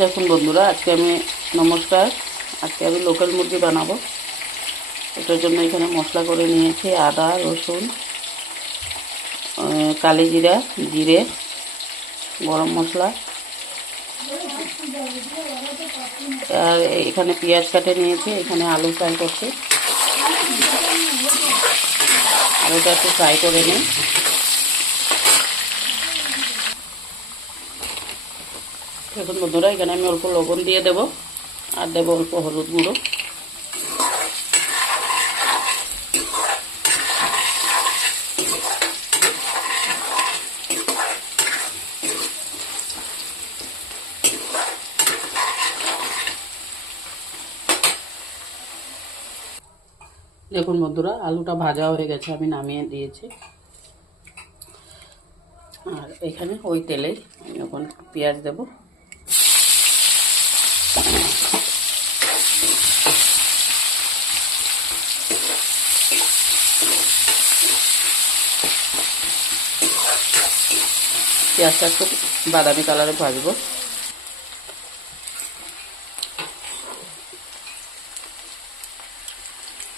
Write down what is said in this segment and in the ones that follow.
দেখুন বন্ধুরা, নমস্কার। আজকে আমি লোকাল মুরগি বানাবো। এটার জন্য এখানে মশলা করে নিয়েছি আদা, রসুন, কালি জিরা, জিরে, গরম মশলা, আর এখানে পেঁয়াজ কাটে নিয়েছি। এখানে আলু ফ্রাই করছি। আলুটা একটু ফ্রাই করে নিই। দেখুন বন্ধুরা, এখানে আমি অল্প লবণ দিয়ে দেব, আর দেবো অল্প হলুদ গুঁড়ো। দেখুন বন্ধুরা, আলুটা ভাজা হয়ে গেছে, আমি নামিয়ে দিয়েছি। আর এখানে ওই তেলেই আমি এখন পেঁয়াজ দেব। পেঁয়াজটা একটু বাদামি কালারে ভাজবো।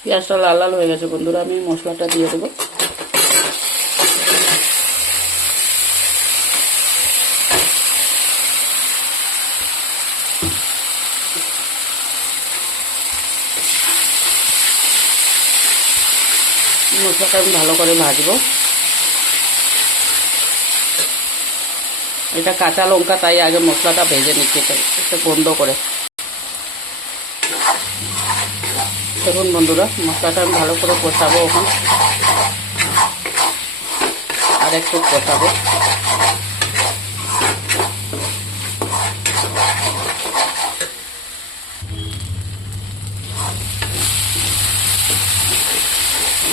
পেঁয়াজটা লাল লাল হয়ে গেছে বন্ধুরা, আমি মশলাটা দিয়ে দেবো। মশলাটা আমি ভালো করে ভাজবো। এটা কাঁচা লঙ্কা, তাই আগে মশলাটা ভেজে নিচ্ছি একটু বন্ধ করে। দেখুন বন্ধুরা, মশলাটা আমি ভালো করে কষাবো এখন, আর একটু কষাবো।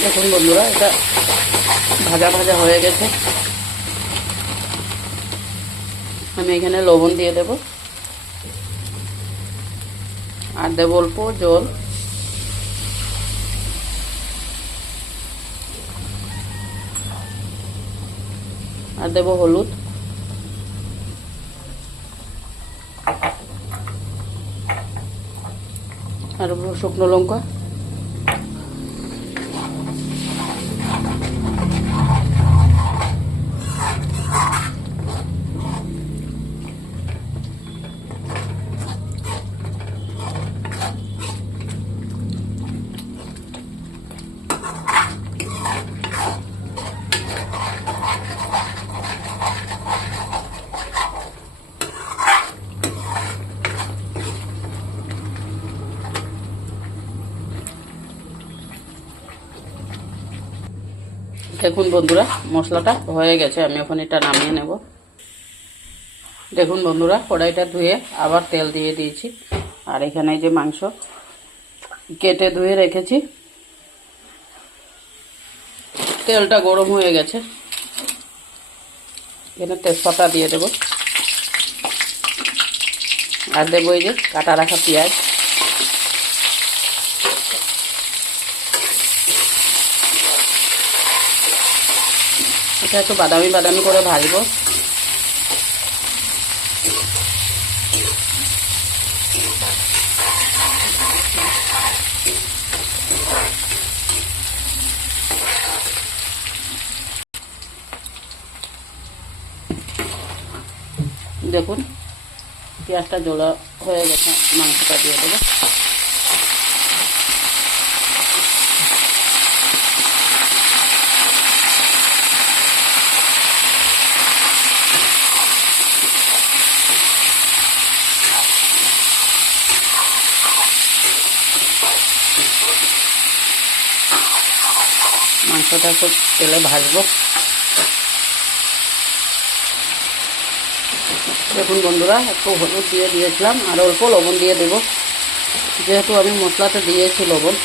দেখুন বন্ধুরা, এটা ভাজা ভাজা হয়ে গেছে। আমি এখানে লবণ দিয়ে দেব, আর দেব অল্প জল। আর দেব হলুদ, আর শুকনো লঙ্কা। দেখুন বন্ধুরা, মশলাটা হয়ে গেছে, আমি এখন এটা নামিয়ে নেব। দেখুন বন্ধুরা, কড়াইটা ধুয়ে আবার তেল দিয়ে দিয়েছি। আর এখানে যে মাংস কেটে ধুয়ে রেখেছি, তেলটা গরম হয়ে গেছে। এখানে তেজপাতা দিয়ে দেব, আর দেবো এই যে কাটা রাখা পেঁয়াজ। এটা একটু বাদামি বাদামি করে ভাজবো। দেখুন পেঁয়াজটা জ্বলা হয়ে গেছে, মাংসটা দিয়ে দেবো। মাংসটা একটু তেলে ভাজবো। দেখুন বন্ধুরা, একটু হলুদ দিয়ে দিয়েছিলাম, আর অল্প লবণ দিয়ে দেব, যেহেতু আমি মশলাতে দিয়েছি লবণ।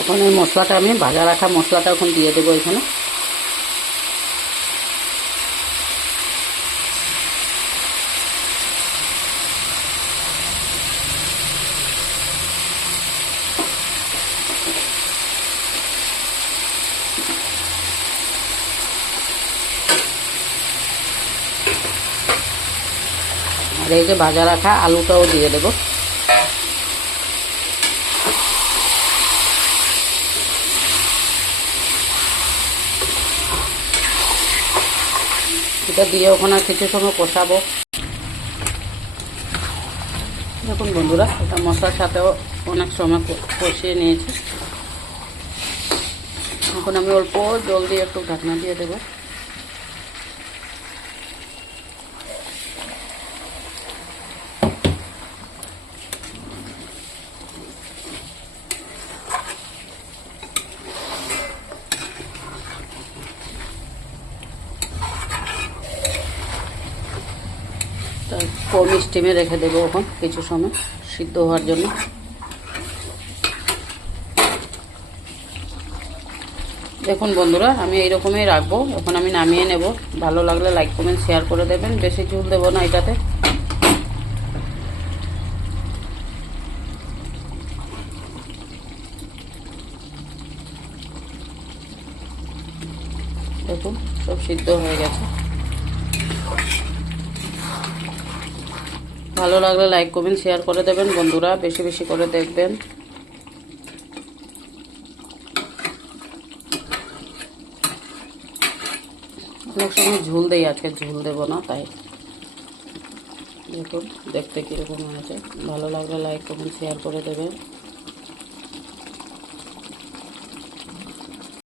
ওখানে মশলাটা আমি ভাজা রাখা মশলাটা এখন দিয়ে দেবো এখানে। আর এই যে ভাজা রাখা আলুটাও দিয়ে দেব। এটা দিয়ে ওখানে কিছু সময় কষাবো। দেখুন বন্ধুরা, এটা মশলার সাথেও অনেক সময় কষিয়ে নিয়েছি। এখন আমি অল্প জল দিয়ে একটু ঢাকনা দিয়ে দেবো। কম স্টিমে রেখে দেবো এখন কিছু সময় সিদ্ধ হওয়ার জন্য। দেখুন বন্ধুরা, আমি এইরকমই রাখবো। এখন আমি নামিয়ে নেব। ভালো লাগলে লাইক কমেন্ট শেয়ার করে দেবেন। বেশি ঝোল দেবো না এটাতে। দেখুন সব সিদ্ধ হয়ে গেছে। ভালো লাগলে লাইক কমেন্ট শেয়ার করে দেবেন বন্ধুরা, বেশি বেশি করে দেখবেন। অনেক সময় ঝোল দেই, আজকে ঝোল দেবো না তাই। দেখুন দেখতে কীরকম হয়েছে। ভালো লাগলে লাইক কমেন্ট শেয়ার করে দেবেন।